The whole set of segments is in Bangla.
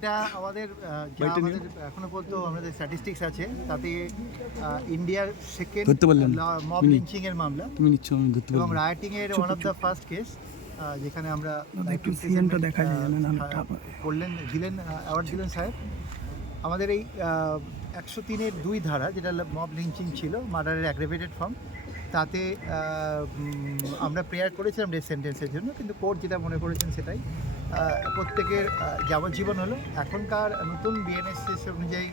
এটা আমাদের এখনো পর্যন্ত আমাদের স্ট্যাটিস্টিক্স আছে, তাতে ইন্ডিয়ার সেকেন্ড মব লিঞ্চিং এর মামলা এবং রাইটিং এর one of the first case, যেখানে আমরা একটু সিএমটা দেখা যায় দিলেন অ্যাওয়ার্ড দিলেন সাহেব। আমাদের এই 103-এর 2 ধারা, যেটা মব লিঞ্চিং ছিল, মার্ডারের অ্যাগ্রেভেটেড ফর্ম, তাতে আমরা প্রেয়ার করেছিলাম ডেথ সেন্টেন্সের জন্য, কিন্তু কোর্ট যেটা মনে করেছেন সেটাই প্রত্যেকের যাবজ্জীবন হলো। এখনকার নতুন বিএনএস অনুযায়ী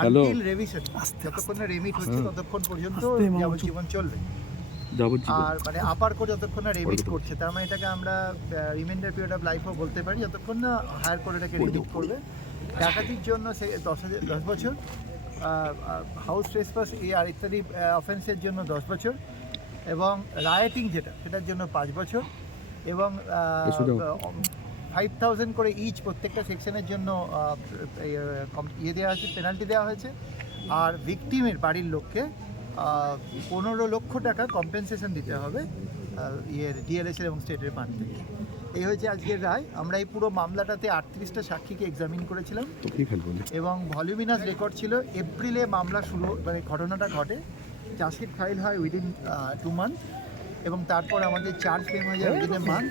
আনটিল রেভিশন, যতক্ষণ না রেমিট হচ্ছে ততক্ষণ পর্যন্ত যাবজ্জীবন চলবে। আর মানে আপার কোর্ট যতক্ষণ না রেমিট করছে, তার মানে এটাকে আমরা রিমাইন্ডার পিরিয়ড অফ লাইফও বলতে পারি, যতক্ষণ না হায়ার কোর্ট এটাকে রেমিট করবে। ডাকাতির জন্য 10 বছর, হাউস ট্রেসপাস আর ইত্যাদি অফেন্সের জন্য 10 বছর, এবং রায়েটিং যেটা সেটার জন্য 5 বছর, এবং 5,000 করে ইচ প্রত্যেকটা সেকশনের জন্য দেওয়া হয়েছে, পেনাল্টি দেওয়া হয়েছে। আর ভিকটিমের বাড়ির লোককে 15 লক্ষ টাকা কম্পেনসেশন দিতে হবে ডিএলএসের এবং স্টেটের ফান্ড থেকে। এই হয়েছে আজকের রায়। আমরা এই পুরো মামলাটাতে 38টা সাক্ষীকে এক্সামিন করেছিলাম এবং ভলিউমিনাস রেকর্ড ছিল। এপ্রিলে মামলা শুরু, মানে ঘটনাটা ঘটে, চার্জশিট ফাইল হয় উইদিন 2 মান্থ, এবং তারপর আমাদের চার্জ ফ্রেম হয়ে যায় উইদিন এ মান্থ,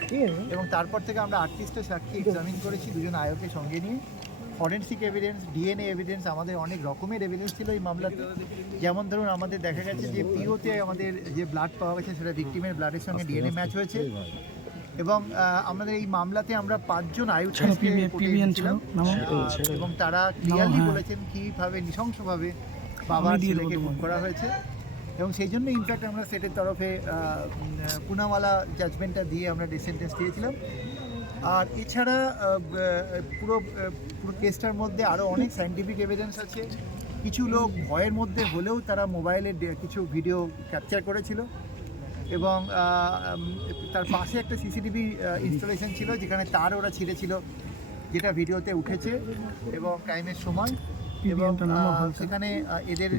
এবং তারপর থেকে আমরা 38টা সাক্ষী এক্সামিন করেছি 2 জন আয়োগকে সঙ্গে নিয়ে। ফরেন্সিক এভিডেন্স, ডিএনএ এভিডেন্স, আমাদের অনেক রকমের এভিডেন্স ছিল এই মামলাতে। যেমন ধরুন, আমাদের দেখা গেছে যে পিওতে আমাদের যে ব্লাড পাওয়া গেছে সেটা ভিকটিমের ব্লাডের সঙ্গে ডিএনএ ম্যাচ হয়েছে, এবং আমাদের এই মামলাতে আমরা 5 জন আইউটনেসকে ছিলাম, এবং তারা ক্লিয়ারলি বলেছেন কীভাবে নৃশংসভাবে বাবার ছেলেকে খুন করা হয়েছে। এবং সেই জন্য ইনফ্যাক্ট আমরা স্টেটের তরফে পুনাওয়ালা জাজমেন্টটা দিয়ে আমরা ডেথ সেন্টেন্স দিয়েছিলাম। আর এছাড়া পুরো কেসটার মধ্যে আরও অনেক সায়েন্টিফিক এভিডেন্স আছে। কিছু লোক ভয়ের মধ্যে হলেও তারা মোবাইলে কিছু ভিডিও ক্যাপচার করেছিল, এবং তার পাশে একটা সিসিটিভি ইনস্টলেশন ছিল যেখানে তার ওরা ছিঁড়েছিল, যেটা ভিডিওতে উঠেছে এবং ক্রাইমের সময়। এবং সেখানে এদের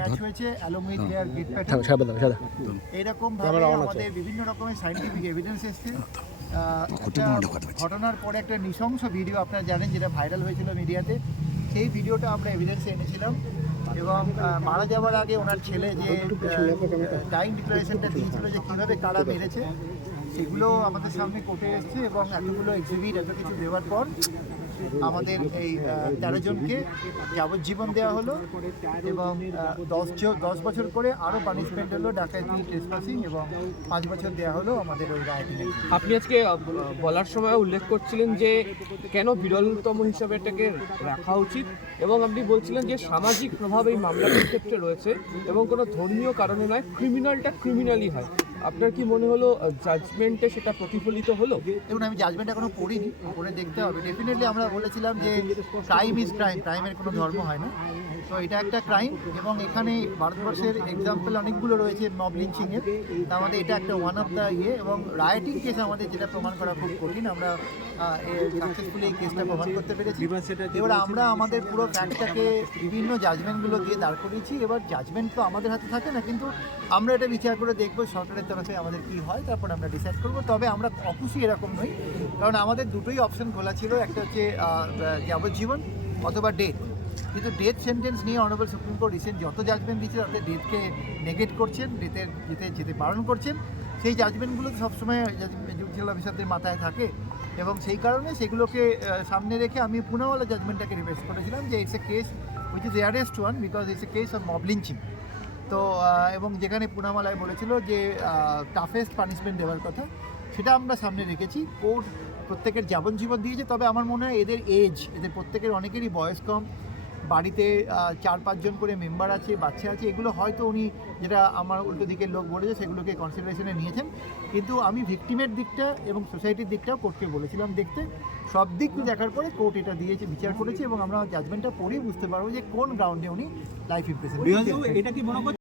ম্যাচ হয়েছে অ্যালুমিনিয়াম লেয়ার গেট প্যাটার্ন। এইরকম ভাবে আমাদের বিভিন্ন রকমের সায়েন্টিফিক এভিডেন্স এসছে। ঘটনার পরে একটা নৃশংস ভিডিও আপনারা জানেন, যেটা ভাইরাল হয়েছিল মিডিয়াতে, সেই ভিডিওটা আমরা এভিডেন্সে এনেছিলাম। এবং মারা যাওয়ার আগে ওনার ছেলে যে ডাইং ডিক্লারেশনটা দিয়েছিল যে কীভাবে কারা মেরেছে, সেগুলো আমাদের সামনে কোর্টে এসছে। এবং এতগুলো এক্সিবিট, এত কিছু দেওয়ার পর আমাদের এই 13 জনকে যাবজ্জীবন দেওয়া হলো, এবং 10 বছর করে আরও পানিশমেন্ট হলো ডাকাতি, ট্রেসপাসিং, এবং 5 বছর দেওয়া হলো আমাদের ওই রাইটিং। আপনি আজকে বলার সময় উল্লেখ করছিলেন যে কেন বিরলতম হিসাবে এটাকে রাখা উচিত, এবং আপনি বলছিলেন যে সামাজিক প্রভাব এই মামলাটির ক্ষেত্রে রয়েছে এবং কোনো ধর্মীয় কারণে নয়, ক্রিমিনালটা ক্রিমিনালই হয়। আপনার কি মনে হলো জাজমেন্টে সেটা প্রতিফলিত হলো? দেখুন, আমি জাজমেন্ট এখনো পড়িনি, পড়ে দেখতে হবে। ডেফিনেটলি আমরা বলেছিলাম যে ক্রাইম ইজ ক্রাইম, ক্রাইমের কোনো ধর্ম হয় না। তো এটা একটা ক্রাইম, এবং এখানে ভারতবর্ষের এক্সাম্পল অনেকগুলো রয়েছে মব লিঞ্চিংয়ের, তার মধ্যে এটা একটা ওয়ান অফ দ্য এবং রাইটিং কেস আমাদের যেটা প্রমাণ করা খুব কঠিন, আমরা সাকসেসফুলি এই কেসটা প্রমাণ করতে পেরেছি। এবার আমরা আমাদের পুরো ফ্যাক্টটাকে বিভিন্ন জাজমেন্টগুলো দিয়ে দাঁড় করিয়েছি। এবার জাজমেন্ট তো আমাদের হাতে থাকে না, কিন্তু আমরা এটা বিচার করে দেখবো সরকারের তরফে আমাদের কী হয়, তারপর আমরা ডিসাইড করবো। তবে আমরা অখুশি এরকম নই, কারণ আমাদের দুটোই অপশন খোলা ছিল, একটা হচ্ছে যাবজ্জীবন অথবা ডেথ। কিন্তু ডেথ সেন্টেন্স নিয়ে অনারেবল সুপ্রিম কোর্ট রিসেন্ট যত জাজমেন্ট দিচ্ছে তাতে ডেথকে নেগেট করছেন, যেতে বারণ করছেন। সেই জাজমেন্টগুলো তো সবসময় জুডিশিয়াল অফিসারদের মাথায় থাকে, এবং সেই কারণে সেগুলোকে সামনে রেখে আমি পুনাওয়ালা জাজমেন্টটাকে রিকোয়েস্ট করেছিলাম যে it's a case which is rarest one, because it's a case of mob lynching. তো এবং যেখানে পুনাওয়ালায় বলেছিল যে টাফেস্ট পানিশমেন্ট দেওয়ার কথা, সেটা আমরা সামনে রেখেছি। কোর্ট প্রত্যেকের যাবজ্জীবন দিয়েছে, তবে আমার মনে হয় এদের প্রত্যেকের অনেকেরই বয়স কম, বাড়িতে 4-5 জন করে মেম্বার আছে, বাচ্চা আছে, এগুলো হয়তো উনি, যেটা আমার উল্টো দিকের লোক বলেছে, সেগুলোকে কনসিডারেশনে নিয়েছেন। কিন্তু আমি ভিকটিমের দিকটা এবং সোসাইটির দিকটাও কোর্টকে বলেছিলাম দেখতে। সব দিক দেখার পরে কোর্ট এটা দিয়েছে, বিচার করেছে, এবং আমরা জাজমেন্টটা পড়েই বুঝতে পারবো যে কোন গ্রাউন্ডে উনি লাইফ ইমপ্রিজনমেন্ট।